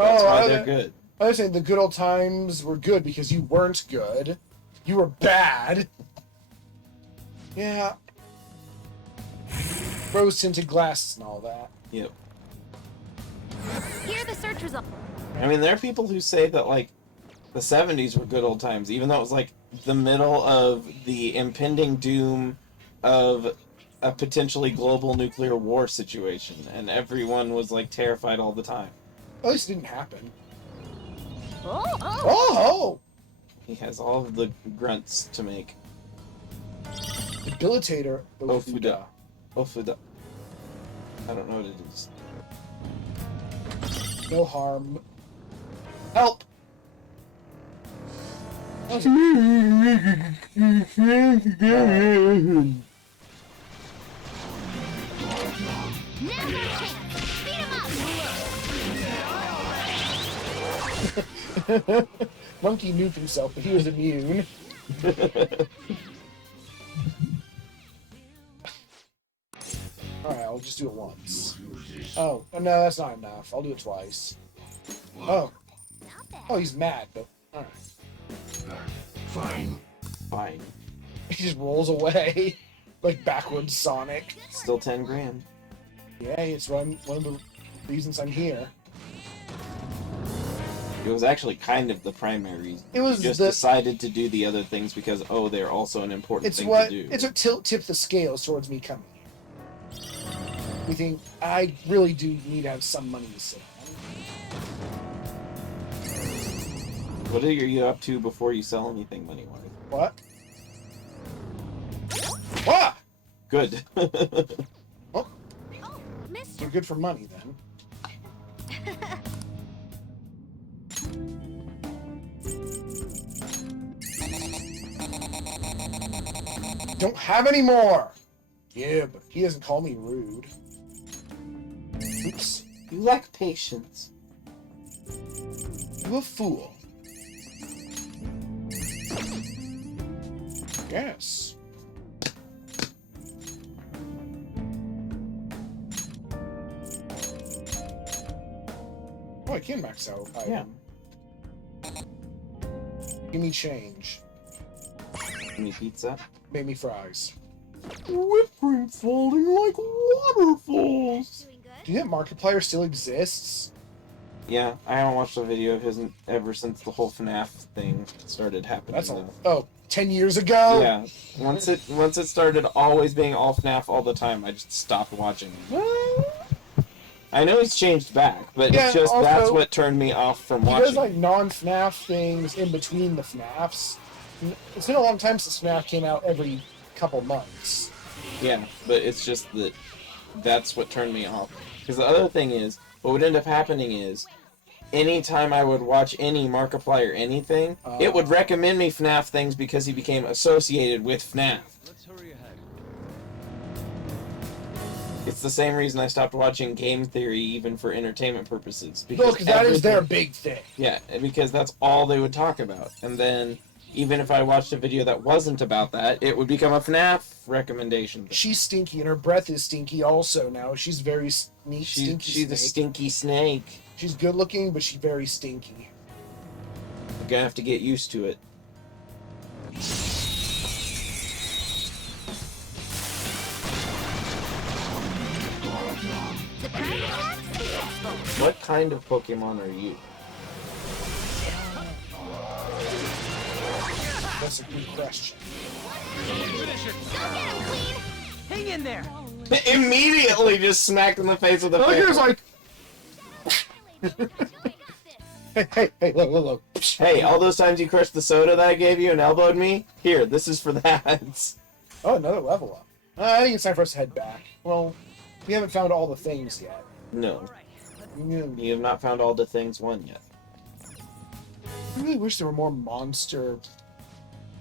That's Oh, why they're good. I was saying the good old times were good because you weren't good. You were bad. Yeah. Rose-tinted glasses and all that. Yep. Here are the search results. I mean, there are people who say that, like, the 70s were good old times, even though it was, like, the middle of the impending doom of a potentially global nuclear war situation, and everyone was, like, terrified all the time. At least it didn't happen. Oh! Oh! He has all of the grunts to make. Debilitator Ofuda. Ofuda. I don't know what it is. No harm. Help! Now's our chance! Beat him up! Monkey nuked himself, but he was immune. Alright, I'll just do it once. Oh, no, that's not enough. I'll do it twice. Oh. Not bad. Oh, he's mad, but... Alright. Fine. Fine. He just rolls away. Like backwards Sonic. Still 10 grand. Yeah, it's one of the reasons I'm here. It was actually kind of the primary reason. It was You just the- decided to do the other things because, oh, they're also an important It's thing what to do. it's what tipped the scales towards me coming here. We think I really do need to have some money to save. What are you up to before you sell anything money-wise? What? Ah! Good. Oh, Oh, mister. you're good for money then. Don't have any more. Yeah, but he doesn't call me rude. Oops. You lack patience. You a fool. Yes. Oh, I can max out item. Give me change. Any pizza? Make me fries. Whipped cream falling like waterfalls. Doing good? Do you think Markiplier still exists? Yeah, I haven't watched a video of his ever since the whole FNAF thing started happening. That's though. all. Oh, 10 years ago? Yeah, once it started always being all FNAF all the time, I just stopped watching. I know he's changed back, but Yeah, it's just also, that's what turned me off from He watching. does like non-FNAF things in between the FNAFs. It's been a long time since FNAF came out every couple months. Yeah, but it's just that that's what turned me off. Because the other thing is, what would end up happening is, anytime I would watch any Markiplier anything, it would recommend me FNAF things because he became associated with FNAF. Let's hurry ahead. It's the same reason I stopped watching Game Theory even for entertainment purposes. Because Look, that is their everything- big thing. Yeah, because that's all they would talk about. And then, even if I watched a video that wasn't about that, it would become a FNAF recommendation. She's stinky, and her breath is stinky also now. She's very neat, stinky She's a snake. stinky snake. She's good looking, but she's very stinky. You're gonna have to get used to it. Surprise attack successful. What kind of Pokemon are you? That's a good question. Go get him, Queen! Hang in there. Immediately just smacked in the face with a Oh, here's paper. like, hey, look. Hey, all those times you crushed the soda that I gave you and elbowed me? Here, this is for that. Oh, another level up. I think it's time for us to head back. Well, we haven't found all the things yet. No, Mm, you have not found all the things won yet. I really wish there were more monster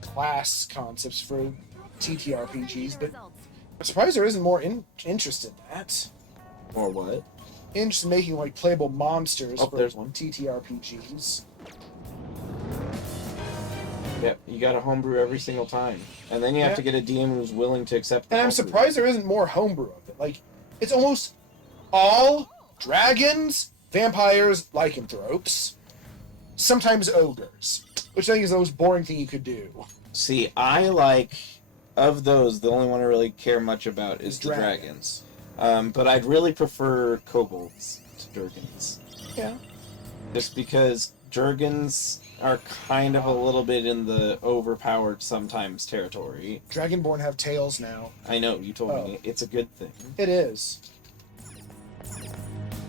class concepts for TTRPGs, but I'm surprised there isn't more interest in that. Or what? Interest in making like playable monsters Oh, for there's one. TTRPGs. Yep, you gotta homebrew every single time. And then you have Yeah. to get a DM who's willing to accept the And I'm homebrew. surprised there isn't more homebrew of it. Like, it's almost all dragons vampires, lycanthropes, sometimes ogres, which I think is the most boring thing you could do. See, I like, of those, the only one I really care much about is the Dragons. dragons. But I'd really prefer kobolds to Durgans. Yeah. Just because Durgans are kind of a little bit in the overpowered sometimes territory. Dragonborn have tails now. I know, you told Oh. me. It's a good thing. It is.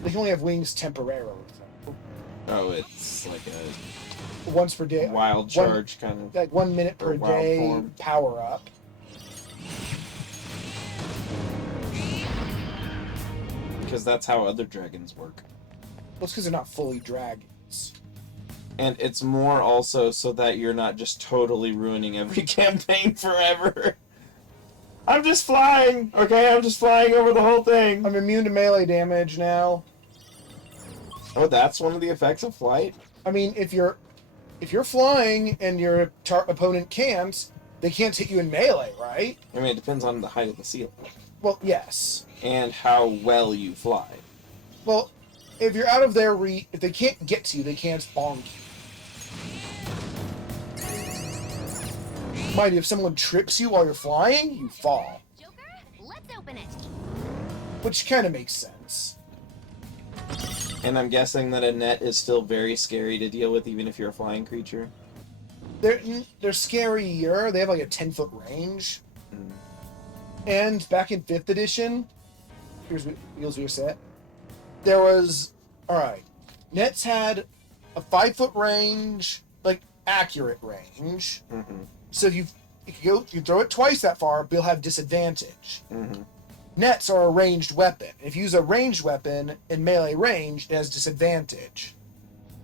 They can only have wings temporarily. Oh, it's like a Once per day. wild charge kind of. Like 1 minute per Or wild day form. power up. Because that's how other dragons work. Well, it's because they're not fully dragons. And it's more also so that you're not just totally ruining every campaign forever. I'm just flying, okay? I'm just flying over the whole thing. I'm immune to melee damage now. Oh, that's one of the effects of flight? I mean, if you're flying and your opponent can't, they can't hit you in melee, right? I mean, it depends on the height of the ceiling. Well, yes. And how well you fly. Well, if you're out of their if they can't get to you, they can't bonk you. Mind you, if someone trips you while you're flying, you fall. Joker, let's open it. Which kind of makes sense. And I'm guessing that a net is still very scary to deal with, even if you're a flying creature. They're scarier. They have like a 10-foot range. Mm. And back in 5th edition, here's your set. There was, alright, nets had a 5-foot range, like accurate range. Mm-hmm. So if you can throw it twice that far, but you'll have disadvantage. Mm-hmm. Nets are a ranged weapon. If you use a ranged weapon in melee range, it has disadvantage.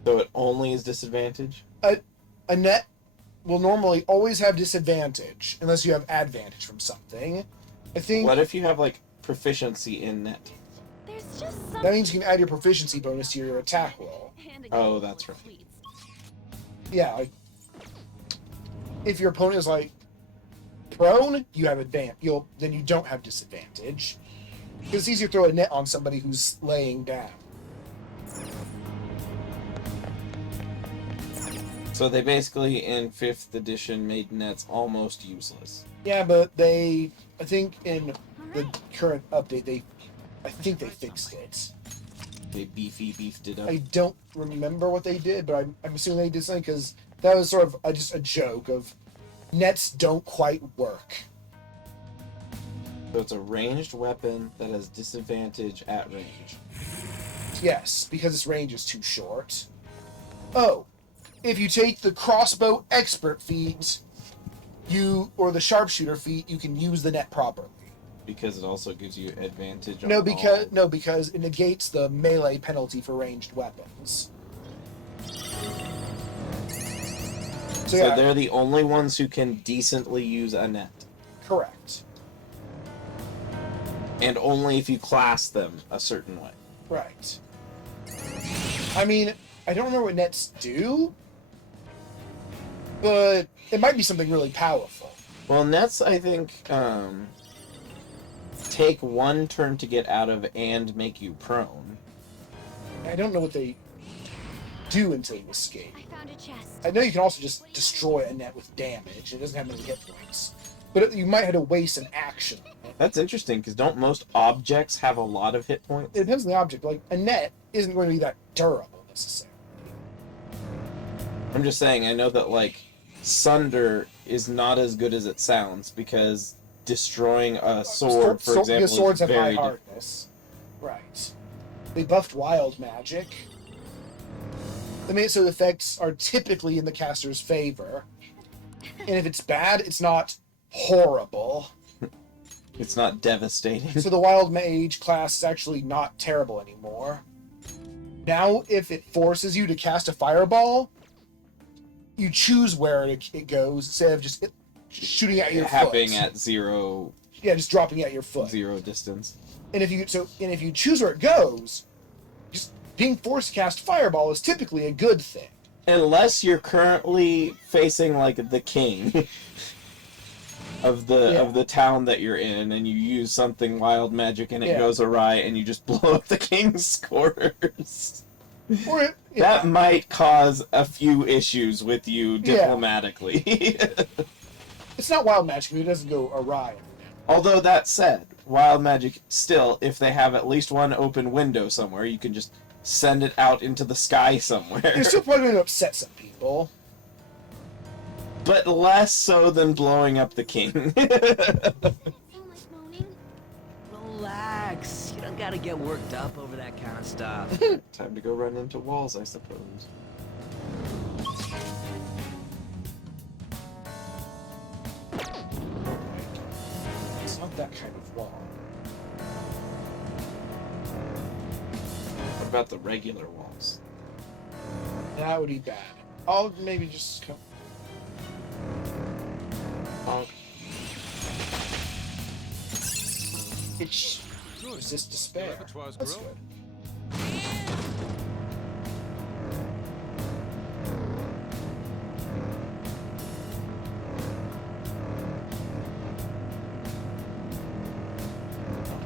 So it only is disadvantage? A net will normally always have disadvantage, unless you have advantage from something. I think What if you have, like, proficiency in net? There's just some. that means you can add your proficiency bonus to your attack roll. Oh, that's right. Yeah, like if your opponent is like prone, you have then you don't have disadvantage. Because it's easier to throw a net on somebody who's laying down. So they basically, in 5th edition, made nets almost useless. Yeah, but I think in the current update, I think they fixed it. They beefed it up. I don't remember what they did, but I'm assuming they did something because that was sort of just a joke of nets don't quite work. So it's a ranged weapon that has disadvantage at range. Yes, because its range is too short. Oh, if you take the crossbow expert feat, or the sharpshooter feat, you can use the net properly. Because it also gives you advantage on Because it negates the melee penalty for ranged weapons. So yeah, they're the only ones who can decently use a net. correct. And only if you class them a certain way. Right. I mean, I don't remember what nets do, but it might be something really powerful. Well, nets, I think, take 1 turn to get out of and make you prone. I don't know what they do until you escape. I found a chest. I know you can also just destroy a net with damage. It doesn't have many hit points. But you might have to waste an action. That's interesting, because don't most objects have a lot of hit points? It depends on the object. Like, a net isn't going to be that durable, necessarily. I'm just saying, I know that, like, Sunder is not as good as it sounds, because destroying a sword, for example, because swords is have high very different. hardness. Right. They buffed wild magic. They made it so the effects are typically in the caster's favor. And if it's bad, it's not horrible. It's not devastating. So the wild mage class is actually not terrible anymore. Now, if it forces you to cast a fireball, you choose where it goes instead of just shooting at your Happening foot. at zero Just dropping at your foot. distance. And if you choose where it goes, just being forced to cast fireball is typically a good thing. Unless you're currently facing, like, the king. Yeah. of the town that you're in, and you use something wild magic and it Yeah. goes awry, and you just blow up the king's quarters. Or it, That might cause a few issues with you diplomatically. it's not wild magic, but it doesn't go awry. Although that said, wild magic still, if they have at least one open window somewhere, you can just send it out into the sky somewhere. You're still probably going to upset some people. But less so than blowing up the king. Sound like moaning? Relax. You don't gotta get worked up over that kind of stuff. Time to go run into walls, I suppose. It's not that kind of wall. What about the regular walls? That would be bad. I'll maybe just come. Oh, It's resist despair. That's good.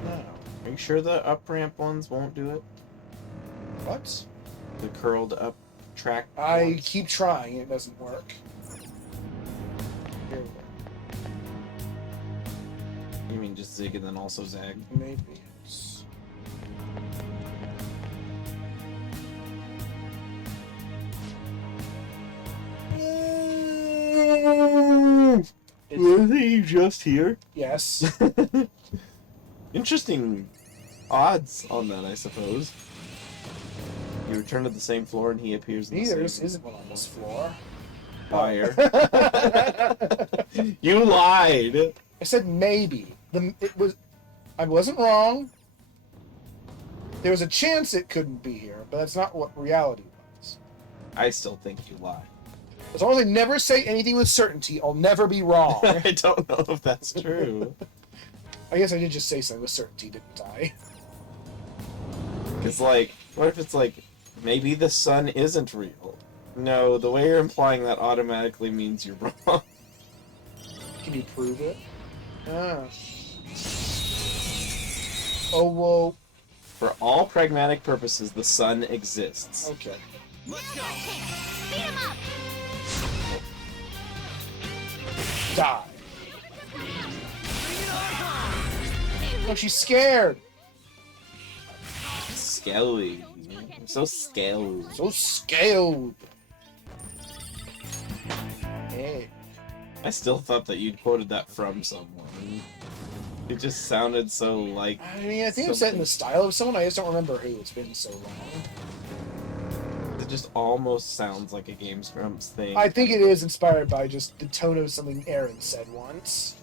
Now, are you sure the up ramp ones won't do it? what? The curled up track I ones? keep trying. It doesn't work. Here we go. You mean just zig and then also zag? Maybe it's. Were they just here? Yes. Interesting odds on that, I suppose. You return to the same floor and he appears in the Neither same isn't one on this floor. fire. I You lied! said maybe. I wasn't wrong. There was a chance it couldn't be here, but that's not what reality was. I still think you lied. As long as I never say anything with certainty, I'll never be wrong. I don't know if that's true. I guess I did just say something with certainty, didn't I? Because, like, what if it's like, maybe the sun isn't real? No, the way you're implying that automatically means you're wrong. Can you prove it? Ah. Oh, well, For all pragmatic purposes, the sun exists. okay. Let's go. Beat him up! Die. Oh, she's scared. Scaly. I'm so scaly. So scared. Hey. I still thought that you'd quoted that from someone. It just sounded so like. I mean, I think I'm set in the style of someone. I just don't remember who. It's been so long. It just almost sounds like a Games Grumps thing. I think it is inspired by just the tone of something Aaron said once.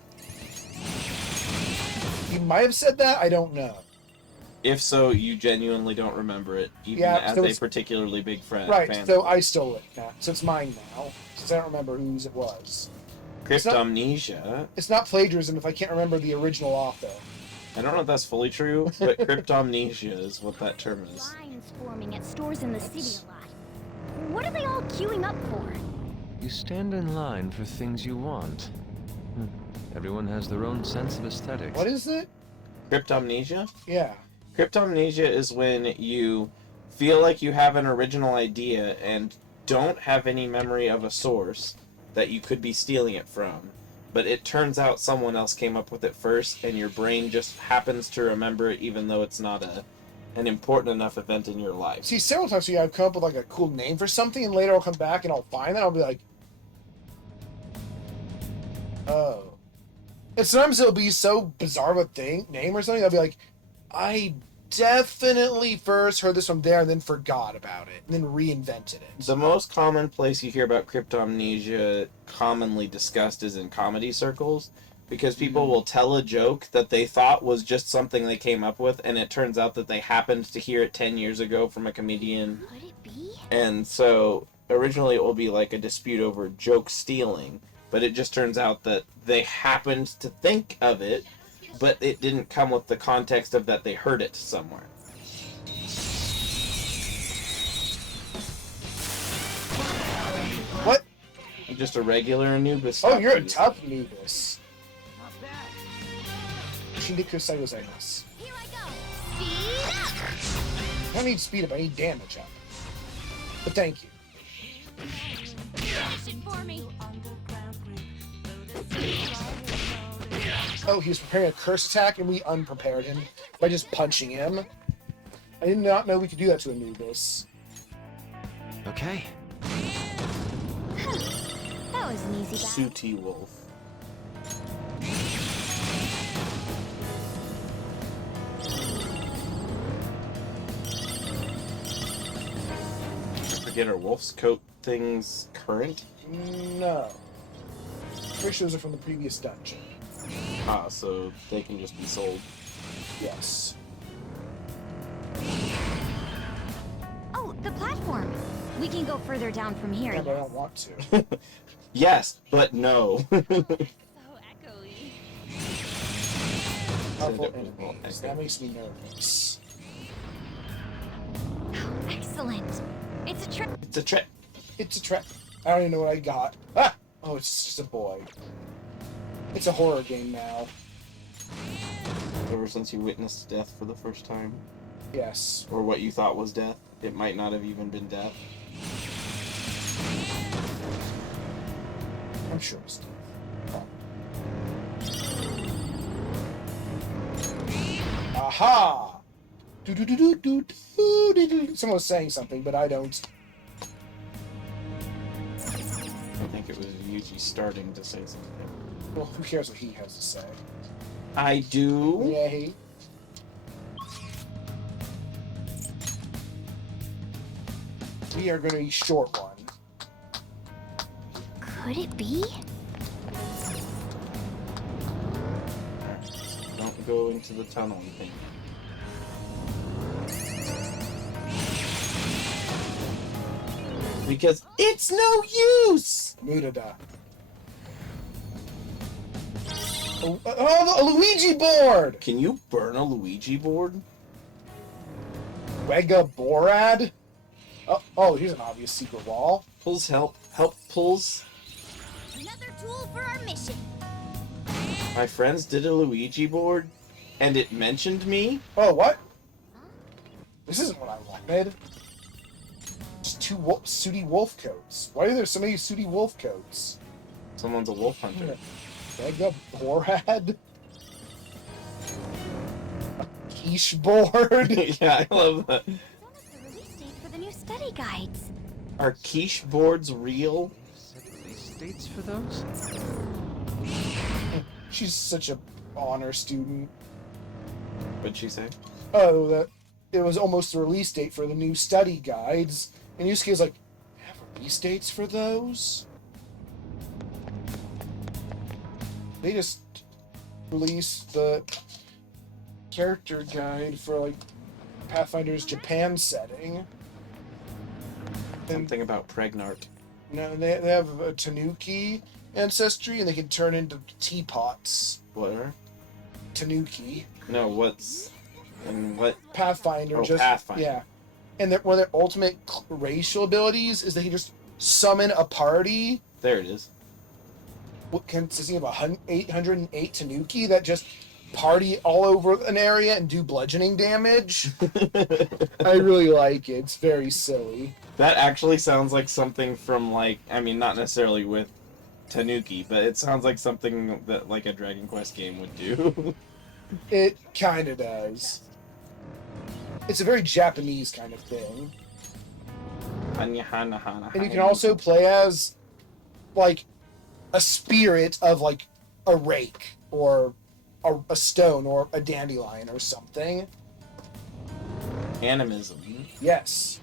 He might have said that. I don't know. If so, you genuinely don't remember it, even Yeah, as so a it's- particularly big fan. Right. fan. So I stole it now. So it's mine now. Since I don't remember whose it was. Cryptomnesia. It's not plagiarism if I can't remember the original author. I don't know if that's fully true, but cryptomnesia is what that term is. Lines forming at stores in the city a lot. What are they all queuing up for? You stand in line for things you want. Everyone has their own sense of aesthetics. What is it? Cryptomnesia? Yeah. Cryptomnesia is when you feel like you have an original idea and don't have any memory of a source that you could be stealing it from, but it turns out someone else came up with it first, and your brain just happens to remember it even though it's not an important enough event in your life. See, several times I've come up with like a cool name for something, and later I'll come back and I'll find that. I'll be like, oh. And sometimes it'll be so bizarre of a name or something. I'll be like, I definitely first heard this from there and then forgot about it and then reinvented it. The most common place you hear about cryptomnesia commonly discussed is in comedy circles, because people will tell a joke that they thought was just something they came up with, and it turns out that they happened to hear it 10 years ago from a comedian. Could it be? And so originally it will be like a dispute over joke stealing, but it just turns out that they happened to think of it, but it didn't come with the context of that they heard it somewhere. What? I'm just a regular Anubis. Oh, you're a Stop tough Anubis. Shindeku Saigozaimasu. Here I go. Speed up. I don't need speed up, I need damage up. But thank you. Finish it for me. Oh, he was preparing a curse attack and we unprepared him by just punching him. I did not know we could do that to Anubis. Okay. That was an easy battle. Sooty Wolf. Forget our wolf's coat things current. No. Pretty sure those are from the previous dungeon. Ah, so they can just be sold. Yes. Oh, the platform. We can go further down from here. Yeah, but I yes. don't want to. Yes, but no. So echoey. Powerful enemies. That makes me nervous. Oh, excellent. It's a trick. It's a trick. It's a trap. I don't even know what I got. Ah! Oh, it's just a boy. It's a horror game now. Ever since you witnessed death for the first time, Yes. or what you thought was death, it might not have even been death. I'm sure it's Aha! Do do do do do do do do. Someone was saying something, but I don't. I think it was Yuji starting to say something. Well, who cares what he has to say? I do. Yay. We are going to be short one. Could it be? Don't go into the tunnel thing. Because it's no use! Murada. Oh, a Luigi board! Can you burn a Luigi board? Wega Borad? Oh, here's an obvious secret wall. Pulls help. Help pulls. Another tool for our mission. My friends did a Luigi board, and it mentioned me. Oh, what? This isn't what I wanted. Just two sooty wolf coats. Why are there so many sooty wolf coats? Someone's a wolf hunter. Wega Borad? A quiche board? Yeah, I love that. It's almost the release date for the new study guides. Are quiche boards real? Set release dates for those? She's such a honor student. What'd she say? Oh, that it was almost the release date for the new study guides. And Yusuke's like, have release dates for those? They just released the character guide for like Pathfinder's Japan setting. And Something about Pregnart. now they have a Tanuki ancestry and they can turn into teapots. What are? Tanuki. No, what's... And what? Pathfinder. Oh, just Pathfinder. Yeah. And one of their ultimate racial abilities is they can just summon a party There it is. consisting of 808 Tanuki that just party all over an area and do bludgeoning damage. I really like it. It's very silly. That actually sounds like something from, like, I mean, not necessarily with Tanuki, but it sounds like something that, like, a Dragon Quest game would do. It kind of does. It's a very Japanese kind of thing. And you can also play as, like, a spirit of, like, a rake or a stone or a dandelion or something. Animism. Yes.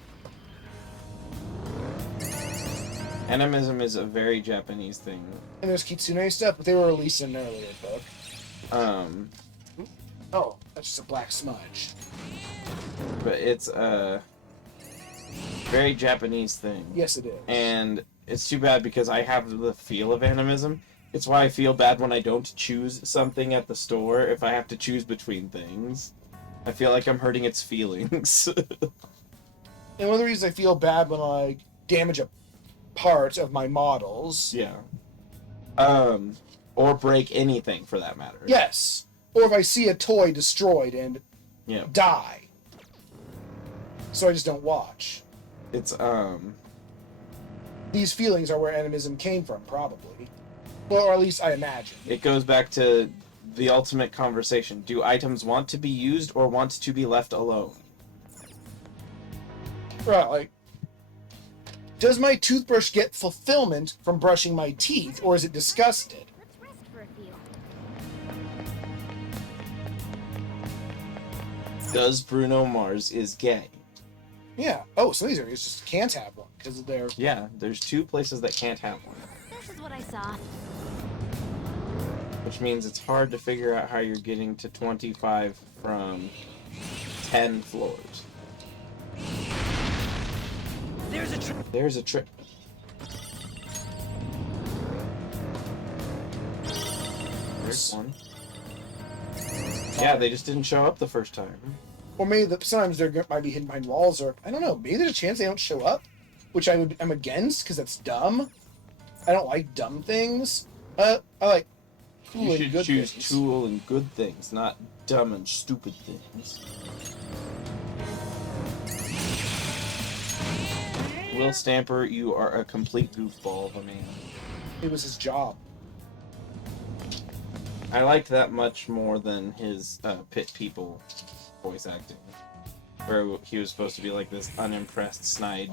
Animism is a very Japanese thing. And there's Kitsune stuff, but they were released in an earlier book. Oh, that's just a black smudge. But it's a very Japanese thing. Yes, it is. And it's too bad because I have the feel of animism. It's why I feel bad when I don't choose something at the store if I have to choose between things. I feel like I'm hurting its feelings. And one of the reasons I feel bad when I damage a part of my models. Yeah. Or break anything for that matter. Yes. or if I see a toy destroyed and Yeah. die. So I just don't watch. It's These feelings are where animism came from, probably. Well, or at least I imagine. it goes back to the ultimate conversation. Do items want to be used or want to be left alone? Right, like, does my toothbrush get fulfillment from brushing my teeth, or is it disgusted? Let's rest for a few. Does Bruno Mars is gay? Yeah. Oh, so these areas just can't have one because of their. Yeah, there's 2 places that can't have one. This is what I saw. Which means it's hard to figure out how you're getting to 25 from 10 floors. There's a There's a trick. There's one. Yeah, they just didn't show up the first time. Or maybe sometimes might be hidden behind walls, or I don't know. Maybe there's a chance they don't show up, which I'm against because that's dumb. I don't like dumb things. I like cool You and should good choose things. cool and good things, not dumb and stupid things. Will Stamper, you are a complete goofball of a man. It was his job. I liked that much more than his Pit People voice acting, where he was supposed to be like this unimpressed, snide,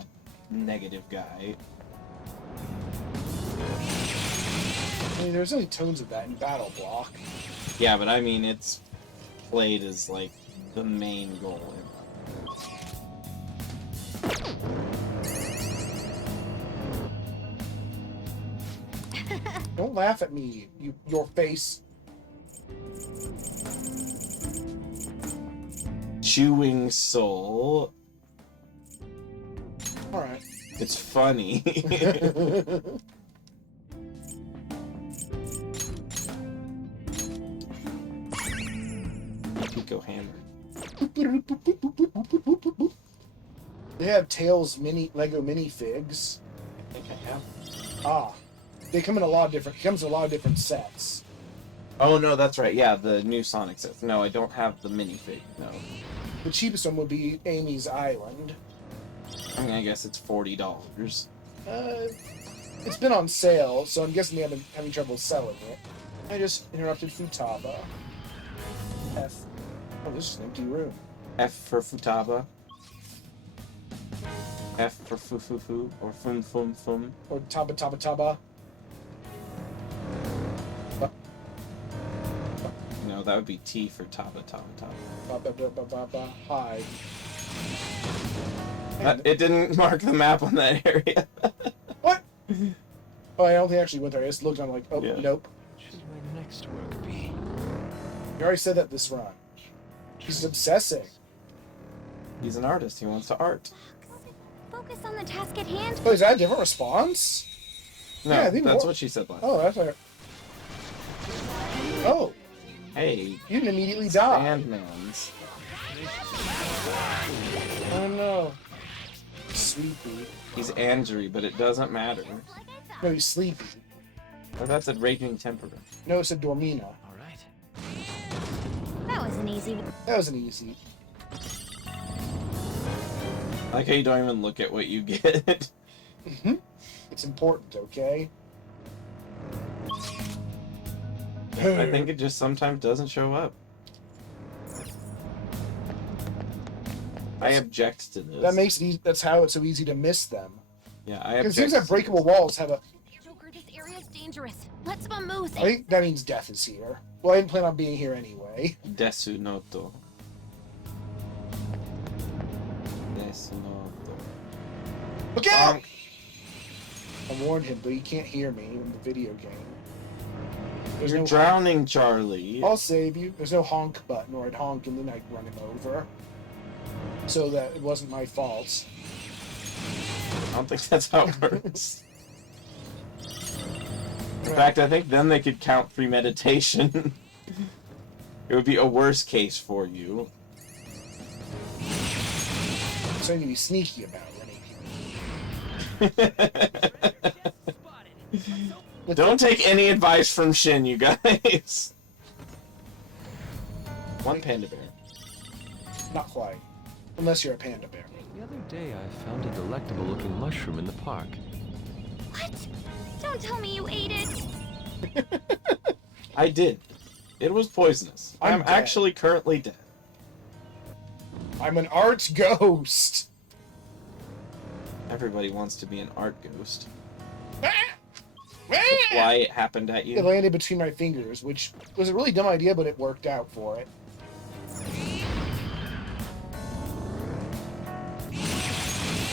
negative guy. I mean, there's only tones of that in Battle Block. Yeah, but I mean, it's played as like the main goal. Don't laugh at me, your face. Chewing Soul. All right. It's funny. Pico Hammer. They have Tails Lego minifigs. I think I have. Ah, they come in a lot of different. Comes in a lot of different sets. Oh no, that's right. Yeah, the new Sonic sets. No, I don't have the minifig. No. The cheapest one would be Amy's Island. I mean, I guess it's $40. It's been on sale, so I'm guessing they have been having trouble selling it. I just interrupted Futaba. F. Oh, this is an empty room. F for Futaba. F for Fufufu or Fum Fum Fum. Or Taba Taba Taba. No, that would be T for Taba Taba Taba. Ba ba ba ba ba ba. Hi. It didn't mark the map on that area. What? Oh, I don't think I actually went there. I just looked. I'm like, oh, Yeah. nope. Should my next work be? You already said that this run. He's obsessing. He's an artist. He wants to art. Focus on the task at hand. Oh, is that a different response? No, Yeah, I think that's more- what she said last. Oh, that's like. Oh, Hey, you didn't immediately die. Sandmans. Oh no. Sleepy. He's Andrew, but it doesn't matter. No, he's sleepy. Oh, that's a raging temper. No, it said Dormina. All right. That was an easy one. That was an easy. I like how you don't even look at what you get. It's important, okay? I think it just sometimes doesn't show up. I object to this. That makes it easy. That's how it's so easy to miss them. Yeah, I Because object. things that breakable walls have a. Joker, this area is dangerous. Let's vamoose. I think that means death is here. Well, I didn't plan on being here anyway. Desu noto. Desu noto. Look out! Bonk. I warned him, but he can't hear me in the video game. There's You're no drowning, Charlie. I'll save you. There's no honk button, or I'd honk and then I'd run him over. So that it wasn't my fault. I don't think that's how it works. In fact, I think then they could count premeditation. It would be a worse case for you. So I need to be sneaky about running people. Don't take any advice from Shin, you guys. One panda bear. Not quite. Unless you're a panda bear. The other day I found a delectable looking mushroom in the park. What? Don't tell me you ate it. I did. It was poisonous. I'm I'm dead. actually currently dead. I'm an art ghost. Everybody wants to be an art ghost. Ah! That's why it happened at It you. landed between my fingers, which was a really dumb idea, but it worked out for it.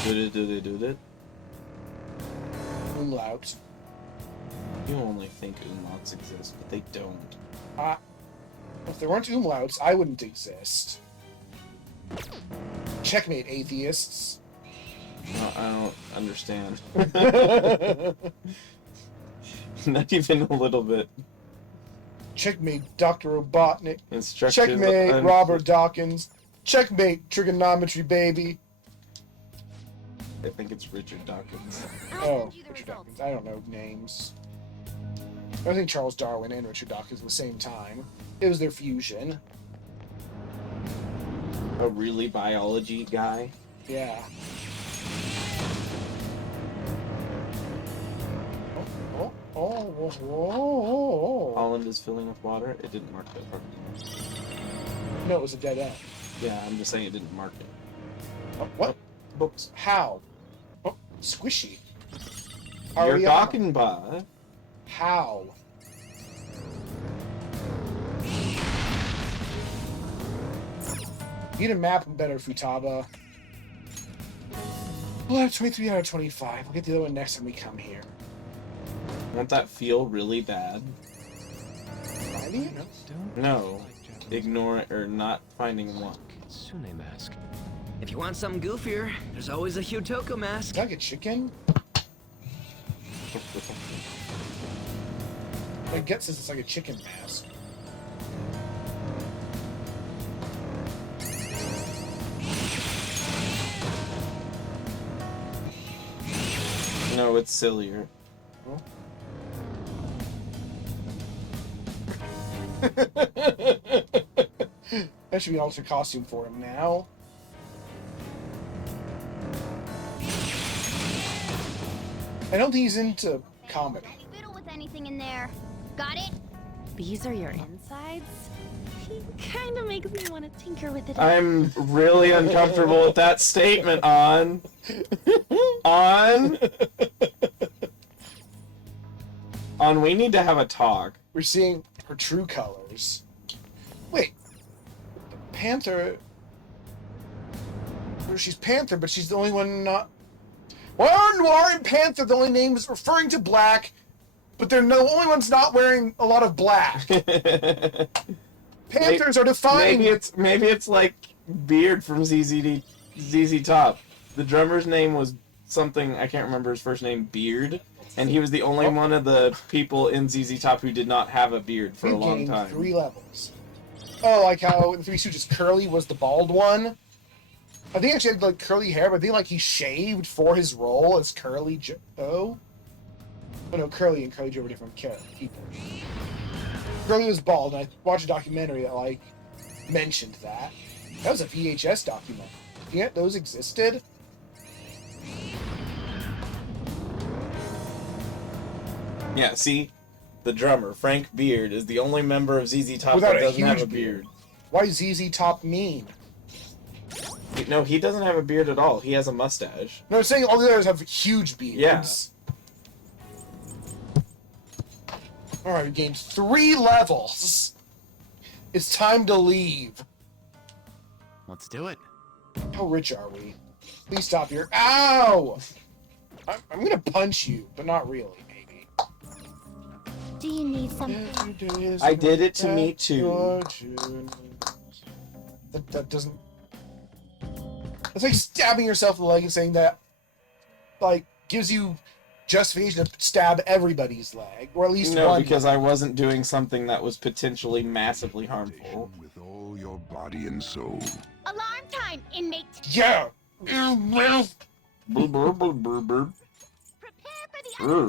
Do-do-do-do-do-do. Umlaut. You only think umlauts exist, but they don't. If there weren't umlauts, I wouldn't exist. Checkmate, atheists. No, I don't understand. Not even a little bit. Checkmate, Dr. Robotnik. Instructive. Checkmate, Robert Dawkins. Checkmate, trigonometry, baby. I think it's Richard Dawkins. I'll Oh, send you the Richard results. Dawkins. I don't know names. I think Charles Darwin and Richard Dawkins at the same time. It was their fusion. A really biology guy. Yeah. Oh. Holland is filling with water. It didn't mark that part. No, it was a dead end. Yeah, I'm just saying it didn't mark it. Oh, what? Books. How? Oh, squishy. You're Ariana. talking about. How? You need a map better, Futaba. We'll have 23 out of 25. We'll get the other one next time we come here. Won't that feel really bad? Finding it? No. Don't No. like Japanese Ignore it or not finding one. Kitsune mask. If you want something goofier, there's always a Hyotoko mask. Is that like a chicken? I guess this is like a chicken mask. No, it's sillier. That should be an alternate costume for him now. I don't think he's into comedy. Don't fiddle with anything in there. Got it? These are your insides? He kind of makes me want to tinker with it. I'm really uncomfortable with that statement, On. On. On, we need to have a talk. We're seeing her true colors. Wait. Panther. Well, she's Panther, but she's the only one not. Why are Noir and Panther the only names referring to black, but they're the only ones not wearing a lot of black? Panthers are defined. Maybe it's like Beard from ZZ Top. The drummer's name was something, I can't remember his first name, Beard, and he was the only one of the people in ZZ Top who did not have a beard for a We've long gained time. 3 levels. Oh, like how in Three Stooges Curly was the bald one. I think he actually had like curly hair, but I think like he shaved for his role as Curly Joe. Oh no, Curly and Curly Joe were different people. Curly was bald, and I watched a documentary that like mentioned that. That was a VHS documentary. Yeah, those existed. Yeah, see? The drummer, Frank Beard, is the only member of ZZ Top Without that a doesn't have huge a beard. Why is ZZ Top mean? No, he doesn't have a beard at all. He has a mustache. No, I'm saying all the others have huge beards. Alright, we gained 3 levels. It's time to leave. Let's do it. How rich are we? Please stop here. Ow! I'm gonna punch you, but not really, maybe. Do you need something? I did it to me too. That doesn't... It's like stabbing yourself in the leg and saying that, like, gives you justification to stab everybody's leg, or at least No, one. because I wasn't doing something that was potentially massively harmful. With all your body and soul. Alarm time, inmate. Yeah! Brr, brr, brr, brr, brr. Prepare for the Brr,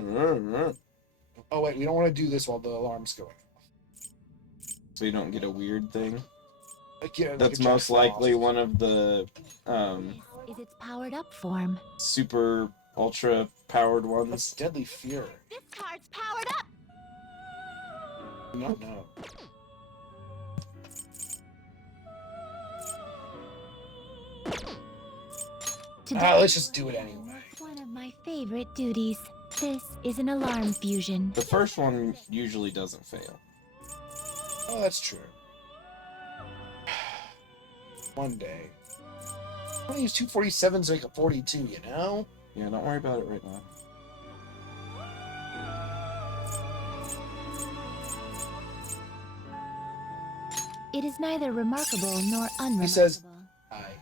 brr, brr. Oh wait, we don't want to do this while the alarm's going. So you don't get a weird thing. Like, yeah, like That's a Jack most likely Frost. one of the Is its powered up form. super ultra powered That's ones. Deadly Fear. This card's powered up. I do not know. Today Let's just do it anyway. is one of my favorite duties. This is an alarm fusion. The first one usually doesn't fail. Oh, that's true. One day. I want to use 247s like a 42, you know? Yeah, don't worry about it right now. It is neither remarkable nor unremarkable. He says- Aye.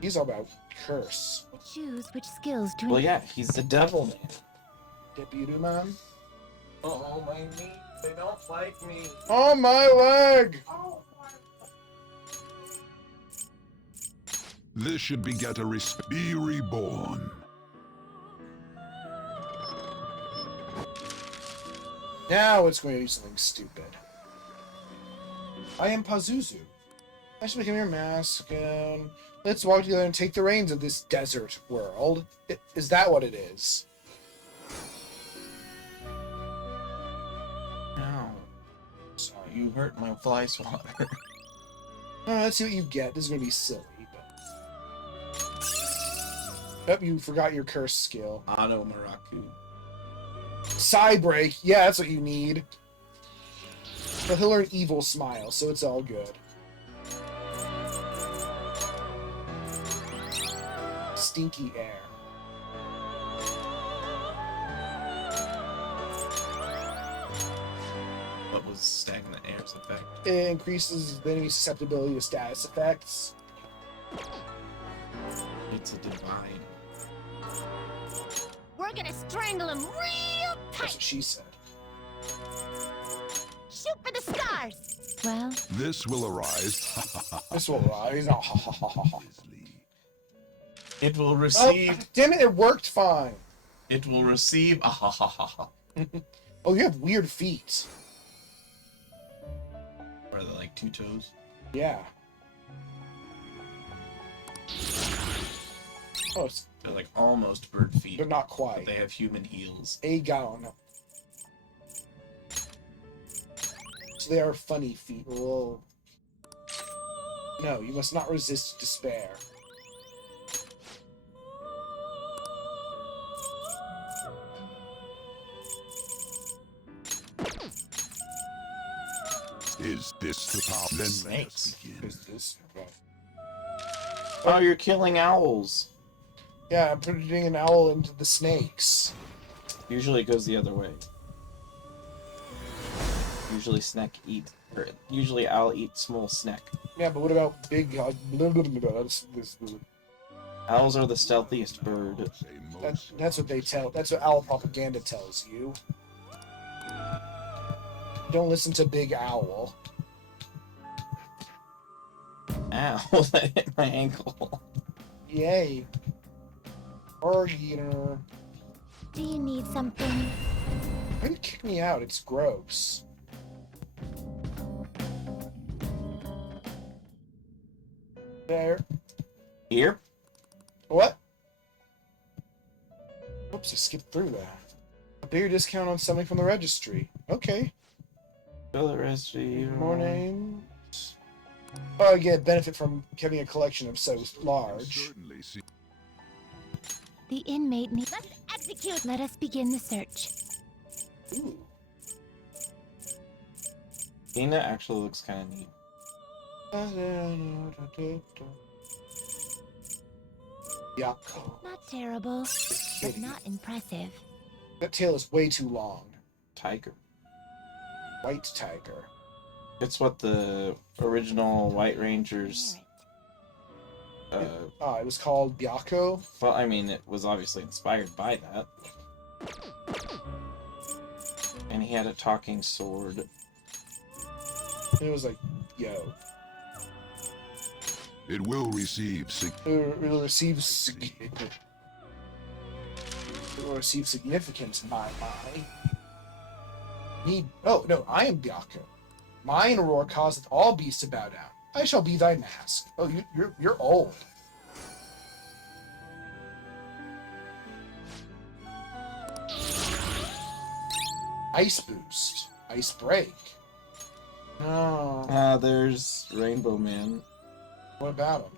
He's all about curse. Choose which skills to Well, yeah, he's the devil man. Deputy man. Oh, my knee. They don't like me. Oh, my leg! This should beget a be reborn. Now it's going to do something stupid. I am Pazuzu. I should become your mask, and let's walk together and take the reins of this desert world. Is that what it is? No. Sorry. You hurt my fly swatter. Let's see what you get. This is going to be silly, but... Yep, you forgot your curse skill. Auto Maraku. Side break. Yeah, that's what you need. But he'll learn Evil Smile, so it's all good. Stinky Air. What was Stagnant Air's effect? It increases the enemy's susceptibility to status effects. It's a divine. We're gonna strangle him real That's tight. what she said. Shoot for the stars. Well, This will arise. This will rise. It will Oh, receive. damn it, it worked fine. It will receive. Oh, you have weird feet. Are they like two toes? Yeah. Oh, it's, They're like almost bird feet. but not But quite. they have human heels. Aegon. So they are funny feet. Whoa. No, you must not resist despair. Is this the power? Then let us Snakes. begin. Is this? Oh, you're killing owls. Yeah, I'm putting an owl into the snakes. Usually it goes the other way. Usually usually owl eat small snack. Yeah, but what about big? Owls are the stealthiest bird. Say most. That's what they tell. That's what owl propaganda tells you. Don't listen to Big Owl. Ow, that hit my ankle. Yay. Or eater. do you need something? Why do you kick me out? It's gross. There. Here? What? Oops, I skipped through that. A bigger discount on something from the registry. Okay. Fill the rest of you. More names. Oh, I get benefit from having a collection of so large. Certainly see. The inmate needs. Let's execute. Let us begin the search. Ooh. Dina actually looks kind of neat. Yako. Not terrible, but not impressive. That tail is way too long. Tiger. White tiger. It's what the original White Rangers. It was called Byako. Well, I mean, it was obviously inspired by that. And he had a talking sword. It was like, yo. It will receive sig. It receives It will receive significance, my. Need. Oh, no, I am Byakko. Mine roar causeth all beasts to bow down. I shall be thy mask. Oh, you're old. Ice boost. Ice break. Oh, Ah, there's Rainbow Man. what about him?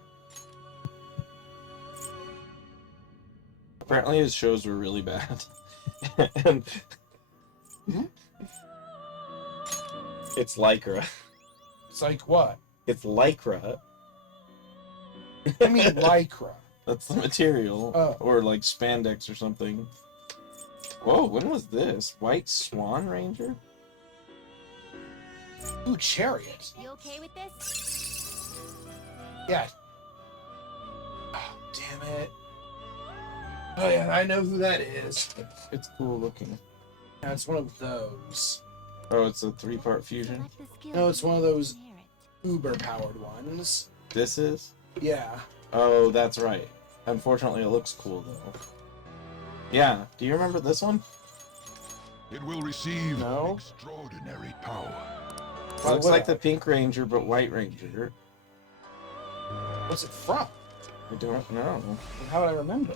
Apparently his shows were really bad. And it's Lycra. It's like what? It's Lycra. I mean lycra. That's the material. Oh. Or like spandex or something. Whoa, when was this? White Swan Ranger? Ooh, chariot. You okay with this? Yeah. Oh, damn it. Oh yeah, I know who that is. It's cool looking. Yeah, it's one of those. Oh, it's a 3-part fusion? Select the skill No, it's one of those inherit. Uber-powered ones. This is? Yeah. Oh, that's right. Unfortunately, it looks cool though. Yeah, do you remember this one? It will receive No. extraordinary power. It Why looks would like I? the Pink Ranger, but White Ranger. What's it from? I don't know. And how would I remember?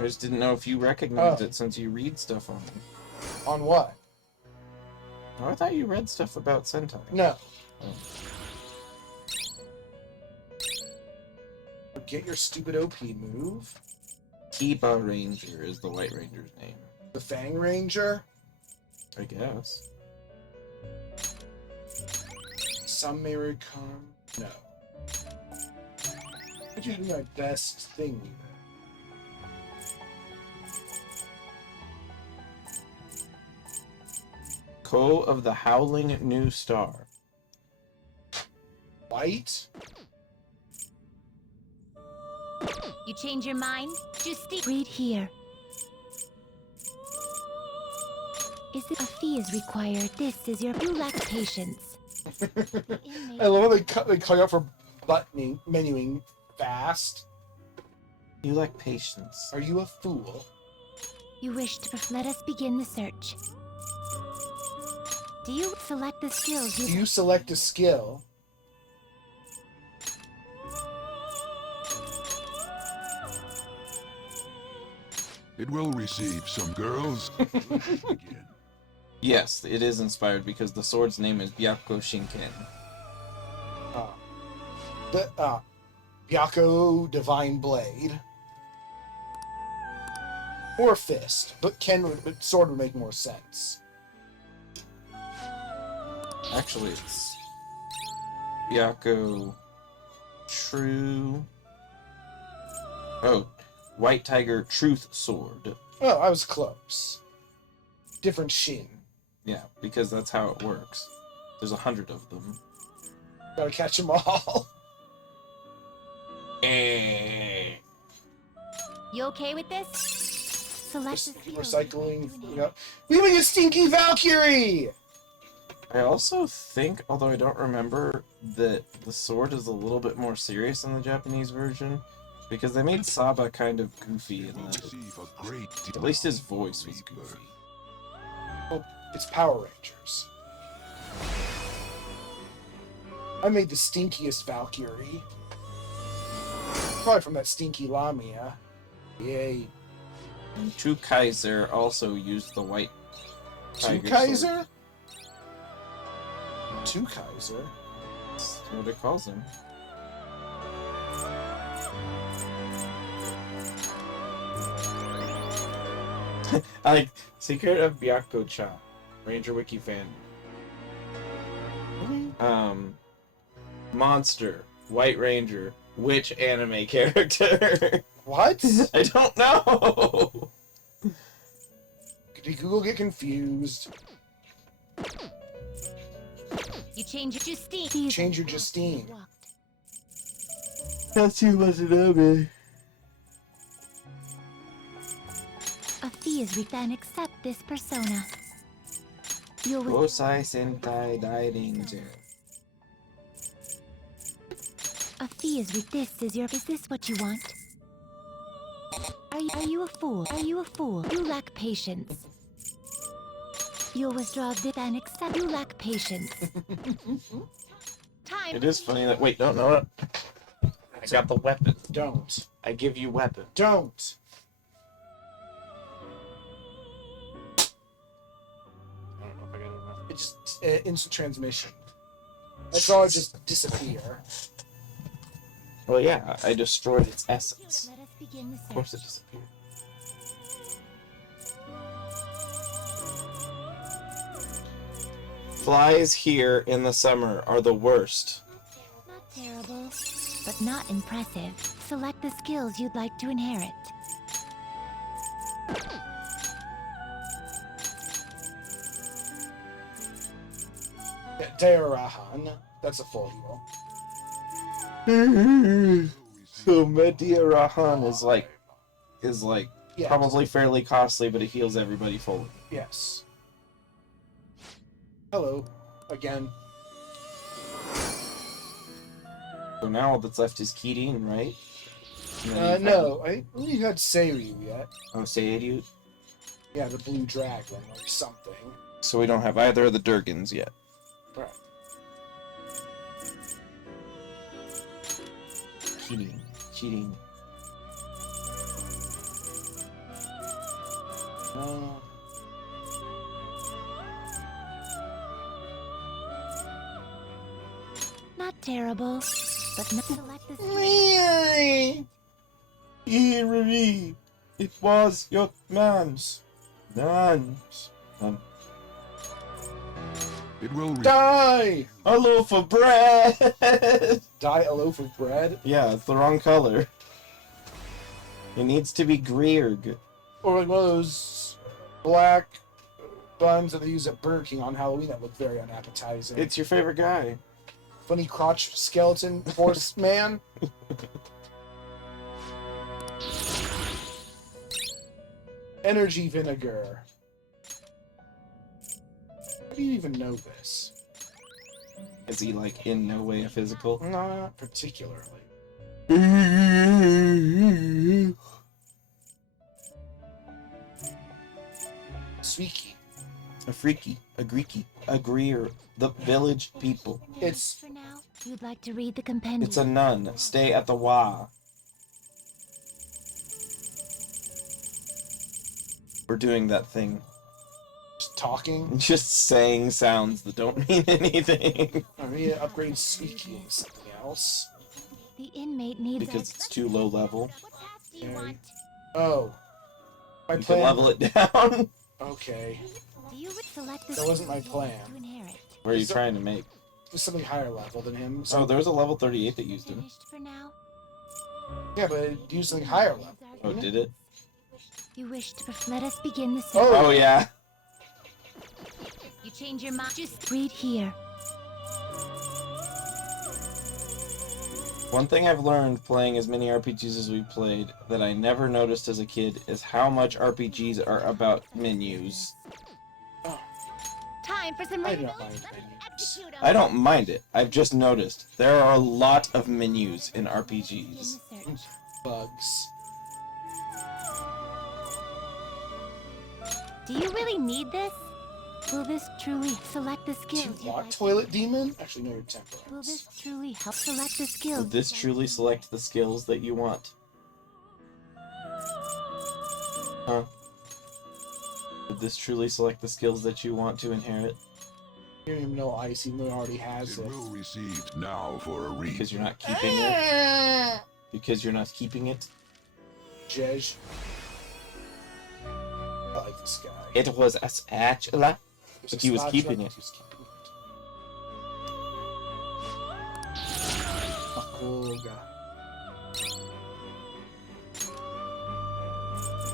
I just didn't know if you recognized Oh. it since you read stuff on it. On what? Oh, I thought you read stuff about Sentai. No. Oh. Get your stupid OP move. Kiba Ranger is the White Ranger's name. The Fang Ranger. I guess. Some may recon. No. I do my best thing. Ko of the Howling New Star. White. You change your mind? Just Read here. Is it a fee is required? This is your you lack patience. I love how they call you out for buttoning, menuing fast. You like patience. Are you a fool? You wish to let us begin the search. Do you select the skills Do you you select a skill? It will receive some girls. Begin. Yes, it is inspired because the sword's name is Byakko Shinken. The Byakko Divine Blade. Or Fist, but sword would make more sense. Actually, it's Byakko True. Oh, White Tiger Truth Sword. Oh, I was close. Different Shin. Yeah, because that's how it works. There's 100 of them. Gotta catch them all. You okay with this? select the skills Recycling. Yep. We make a stinky Valkyrie! I also think, although I don't remember, that the sword is a little bit more serious in the Japanese version, because they made Saba kind of goofy It in will that. receive a great deal At least his of voice was rebirth. goofy. Well, it's Power Rangers. I made the stinkiest Valkyrie. Probably from that stinky Lamia. Yay. And True Kaiser also used the white Two tiger Kaiser? Two Kaiser? That's what it calls him. I like Secret of Byakko-chan, Ranger Wiki fan. Monster, White Ranger, which anime character? What? I don't know. Did Google get confused? You change your Justine. These Change your are Justine. walked. That's too much to know, man. A fee is then accept this persona. You'll Gosai Sentai Dai Ranger. a fee is this is your is this what you want? Are you Are you a fool? Are you a fool? You lack patience. You'll withdraw this and accept. You lack patience. Time. It is funny that. Wait, no. I got the weapon. Don't. I give you weapon. Don't. I don't know if I got enough. It's just instant transmission. That's all just disappear. Well, yeah, I destroyed its essence. Let us begin the Of course it search. disappeared. Flies here in the summer are the worst. Not terrible, but not impressive. Select the skills you'd like to inherit. Yeah, Deorahan. That's a full heal. So Media Rahan is like Yeah. probably fairly costly, but it heals everybody fully. Yes. Hello. Again. So now all that's left is Keating, right? And then you've No. I think you had Seiryu yet. got- Oh, Seiryu. Yeah, the blue dragon or something. So we don't have either of the Durgans yet. Right. Cheating. Not terrible, but not select the skills. Eerie, it was your man's. Man's. It will Die! A loaf of bread! Die a loaf of bread? Yeah, it's the wrong color. It needs to be Greerg. Or like one of those black buns that they use at Burger King on Halloween that look very unappetizing. It's your favorite guy. Funny crotch skeleton horse man. Energy vinegar. How do you even know this? Is he like in no way a physical? Not particularly. Suiki. A freaky, a Greeky, a Greer, the village people. It's For now, you'd like to read the compendium. It's a nun. Stay at the Wa. We're doing that thing. just talking. Just saying sounds that don't mean anything. I need to upgrade Suiki into something else. The inmate needs Because it's too low level. What path do you Okay. want? Oh. My You can plan. level it down. Okay. Do you select the That wasn't my skills you want plan. to inherit? Where are you Is it- trying to make? Just something higher level than him. Oh, there was a level 38 that used him. Finished for now? Yeah, but it used something higher level. Oh, did it? You wish to let us begin the Oh. Oh, yeah. You change your mind. Just read here. One thing I've learned playing as many RPGs as we've played that I never noticed as a kid is how much RPGs are about menus. Time for some I reading. don't mind Let's menus. execute 'em. I don't mind it. I've just noticed there are a lot of menus in Begin RPGs. the search. Bugs. Do you really need this? Will this truly select the Do skills you you'd want like? Toilet Demon? Actually, no, you're Will temperance. this truly help select the skills? Would this you'd like truly to select the skills that you want? Huh? Would this truly select the skills that you want to inherit? You don't even know Ice, even though it already has It it. will receive now for a read. Because you're not keeping it? Because you're not keeping it? Jej. I like this guy. It was a spatula. There's but a he was spatula, keeping it. he was keeping it. Makoga.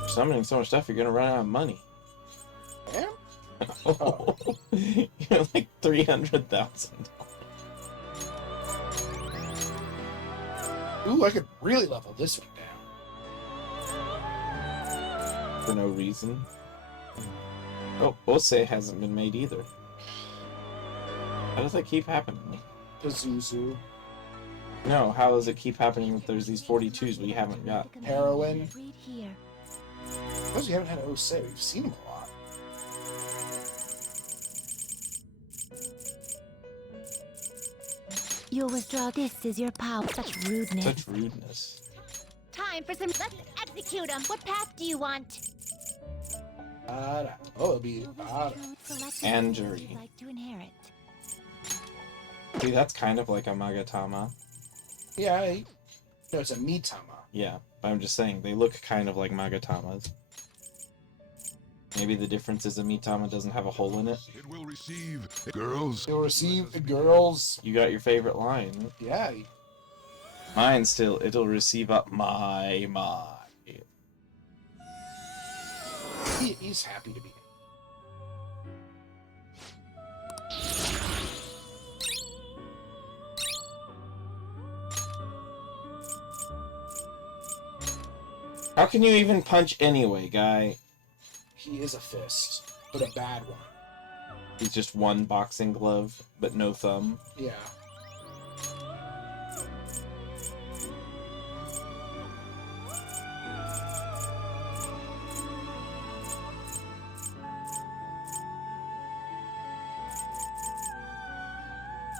Summoning so much stuff, you're gonna run out of money. Damn. You're like 300,000. Ooh, I could really level this one down. For no reason. Oh, Ose hasn't been made either. How does that keep happening? Pazuzu. No, how does it keep happening that there's these 42s we haven't got? The compendium. Heroin. Read here. Because we haven't had Osei, we've seen him a lot. You'll withdraw. This is your power. Such rudeness. Such rudeness. Time for some. Let's execute him. What path do you want? Oh, it'll be And Anjuri. like to inherit. See, that's kind of like a Magatama. Yeah, no, it's a Mitama. Yeah, but I'm just saying, they look kind of like Magatamas. Maybe the difference is a Mitama doesn't have a hole in it. It will receive. Girls. You'll receive the girls. You got your favorite line. Yeah, Mine still, it'll receive up my. he's happy to be. How can you even punch anyway, guy? He is a fist, but a bad one. He's just one boxing glove, but no thumb. Yeah.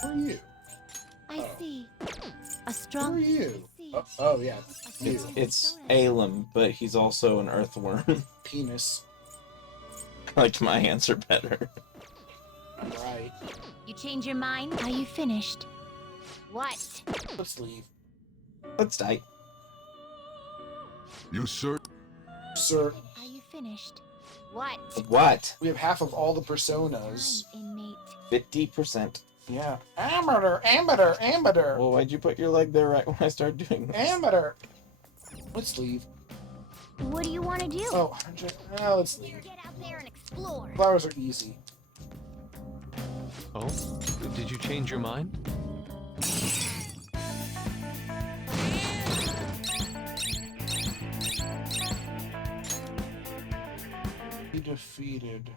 Who are you? I Oh. see. A Who strong. are you? I see. Oh yeah, A you. strong It's persona. Alem, but he's also an earthworm. Penis. I liked my answer better. Right. You change your mind? Are you finished? What? Let's leave. Let's die. You sir. Sir, Are you finished? What? What? we have half of all the personas. Fine, inmate. 50%. Yeah. Amateur. Well, why'd you put your leg there right when I started doing this? Amateur. Let's leave. What do you want to do? Oh, 100. Let's leave. Get out there and explore. Flowers are easy. Oh? Did you change your mind? He defeated.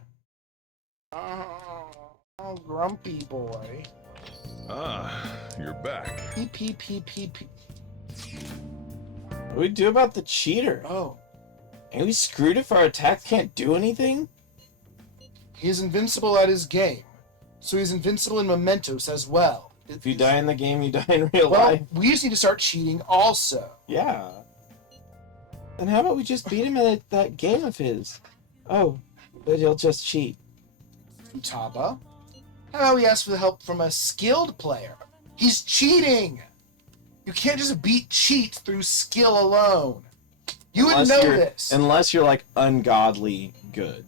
Oh, grumpy boy. Ah, you're back. P. What do we do about the cheater? Oh, Are we screwed if our attack can't do anything? he's invincible at his game, so he's invincible in Mementos as well. If you die in the game, you die in real well, life. we just need to start cheating also. Yeah. Then how about we just beat him at that game of his? Oh, but he'll just cheat. Futaba. How about we ask for the help from a skilled player? He's cheating! You can't just beat cheats through skill alone. You would know you're, this. Unless you're like ungodly good.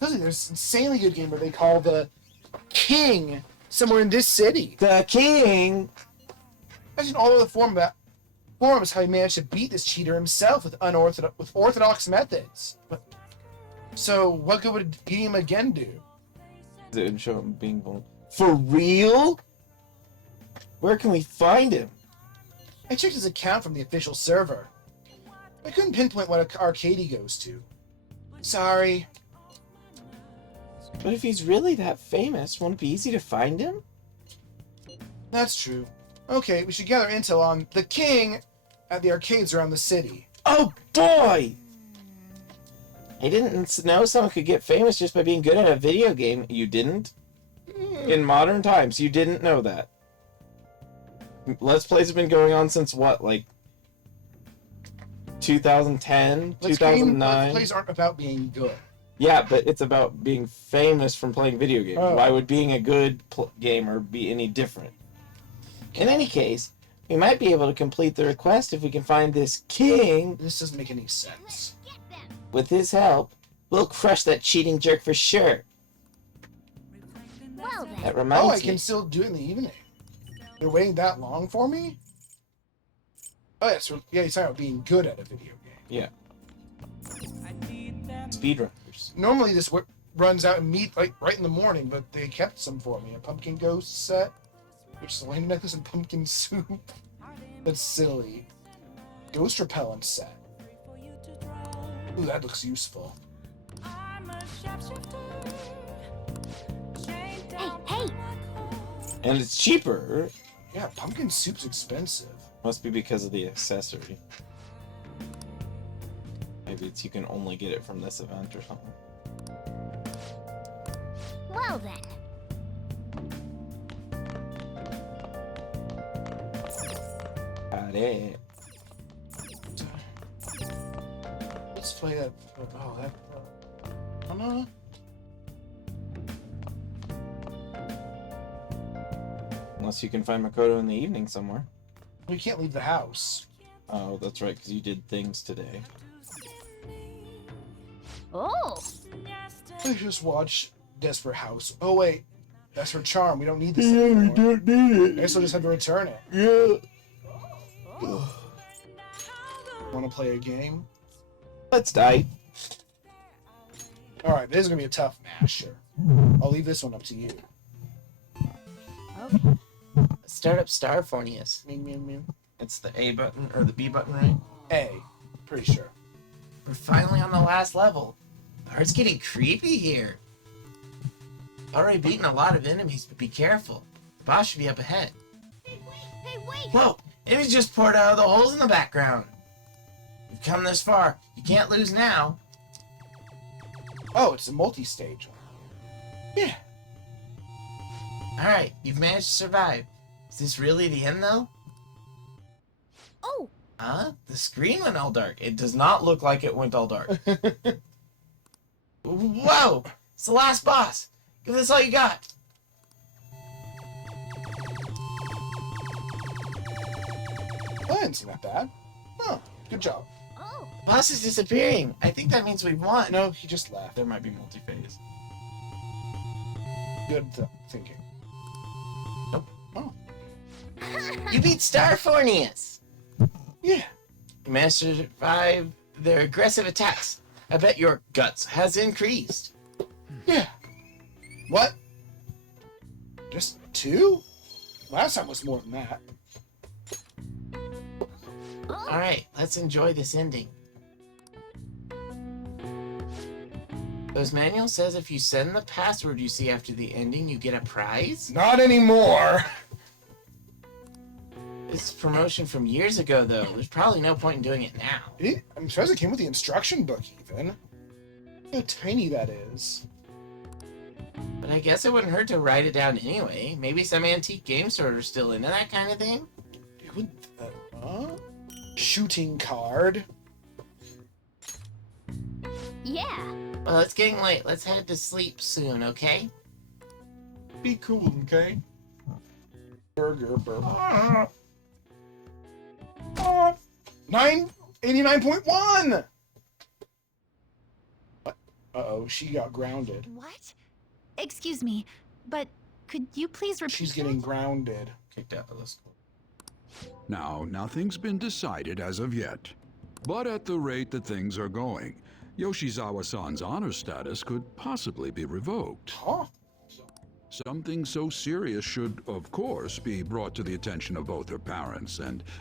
There's this insanely good game where they call the king somewhere in this city. The king! Imagine all of the forums how he managed to beat this cheater himself with orthodox methods. So what good would beating him again do? It would show him being vulnerable. For real? Where can we find him? I checked his account from the official server. I couldn't pinpoint what arcade he goes to. Sorry. But if he's really that famous, won't it be easy to find him? That's true. Okay, we should gather intel on the king at the arcades around the city. Oh boy! I didn't know someone could get famous just by being good at a video game. You didn't? In modern times, you didn't know that. Let's Plays have been going on since what, like 2010, Let's 2009? Plays aren't about being good. Yeah, but it's about being famous from playing video games. Oh. Why would being a good gamer be any different? In any case, we might be able to complete the request if we can find this king. This doesn't make any sense. With his help, we'll crush that cheating jerk for sure. Well then. That reminds Oh, I me. can still do it in the evening. You're waiting that long for me? Oh, yeah, so, yeah, he's talking about being good at a video game. Yeah. Speedrunners. Normally this runs out and meet like right in the morning, but they kept some for me. A pumpkin ghost set, which is a lantern necklace and pumpkin soup. That's silly. Ghost repellent set. Ooh, that looks useful. Hey! And it's cheaper. Yeah, pumpkin soup's expensive. Must be because of the accessory. Maybe it's you can only get it from this event or something. Well then. Got it. Let's play that. Oh, that. Oh no. Unless you can find Makoto in the evening somewhere. We can't leave the house. Oh, that's right, because you did things today. Oh. Let's just watch Desperate House. Oh wait, that's her charm. We don't need this anymore. We don't need it. I guess we'll just have to return it. Yeah. Want to play a game? Let's die. All right, this is gonna be a tough match. Sure. I'll leave this one up to you. Start up Starfornius. Meow, meow, meow. It's the A button, or the B button, right? A, pretty sure. We're finally on the last level. It's getting creepy here. Already beaten a lot of enemies, but be careful. The boss should be up ahead. Hey, wait! Whoa! Enemies just poured out of the holes in the background. You've come this far. You can't lose now. Oh, it's a multi-stage one. Yeah. Alright, you've managed to survive. Is this really the end, though? Oh! Huh? The screen went all dark. It does not look like it went all dark. Whoa! It's the last boss. Give this all you got. That didn't seem that bad. Oh, good job. Oh! Boss is disappearing. I think that means we've won. No, he just left. There might be multi-phase. Good thinking. Nope. Oh. You beat Starfornius. Yeah. You managed to survive their aggressive attacks. I bet your guts has increased. Yeah. What? Just 2? Last time was more than that. Alright, let's enjoy this ending. Those manual says if you send the password you see after the ending, you get a prize? Not anymore. It's a promotion from years ago, though. There's probably no point in doing it now. I'm surprised it came with the instruction book, even. Look how tiny that is. But I guess it wouldn't hurt to write it down anyway. Maybe some antique game store is still into that kind of thing? It would, shooting card. Yeah! Well, it's getting late. Let's head to sleep soon, okay? Be cool, okay? Burger. 989.1! What? Uh-oh, she got grounded. What? Excuse me, but could you please repeat She's that? getting grounded. Kicked out of the school. Now, nothing's been decided as of yet. But at the rate that things are going, Yoshizawa-san's honor status could possibly be revoked. Huh? Something so serious should, of course, be brought to the attention of both her parents and